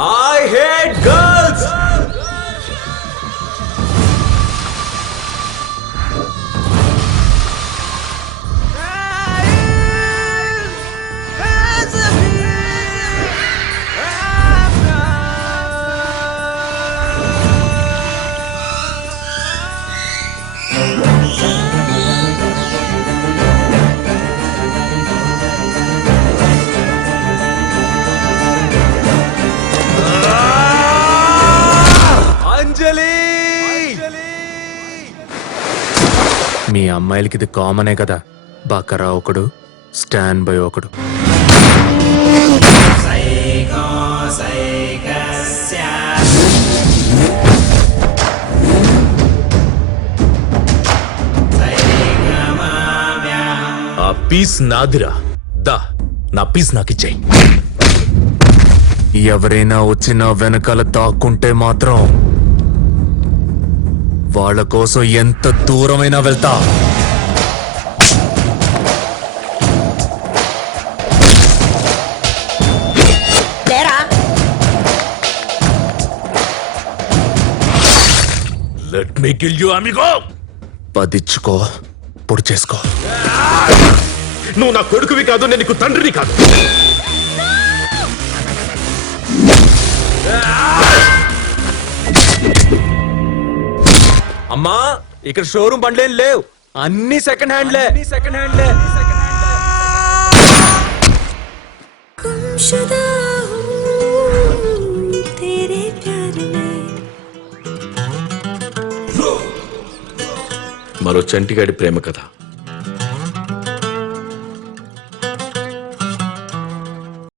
I hate girls. మీ అమ్మాయిలకి ఇది కామనే కదా, బకరా ఒకడు, స్టాండ్ బై ఒకడు. ఆ పీస్ నాదిరా, దా నా పీస్ నాకిచ్చేయి. ఎవరైనా వచ్చినా వెనకాల దాక్కుంటే మాత్రం వాళ్ళ కోసం ఎంత దూరమైనా వెళ్తా. Let me kill you amigo. పదిచ్చుకో, పొడి చేసుకో. నువ్వు నా కొడుకువి కాదు, నేను నీకు తండ్రిని కాదు. అమ్మా, ఇక్కడ షోరూమ్ బండ్లేం లేవు, అన్ని సెకండ్ హ్యాండ్లే. మరో చంటిగాడి ప్రేమ కథ.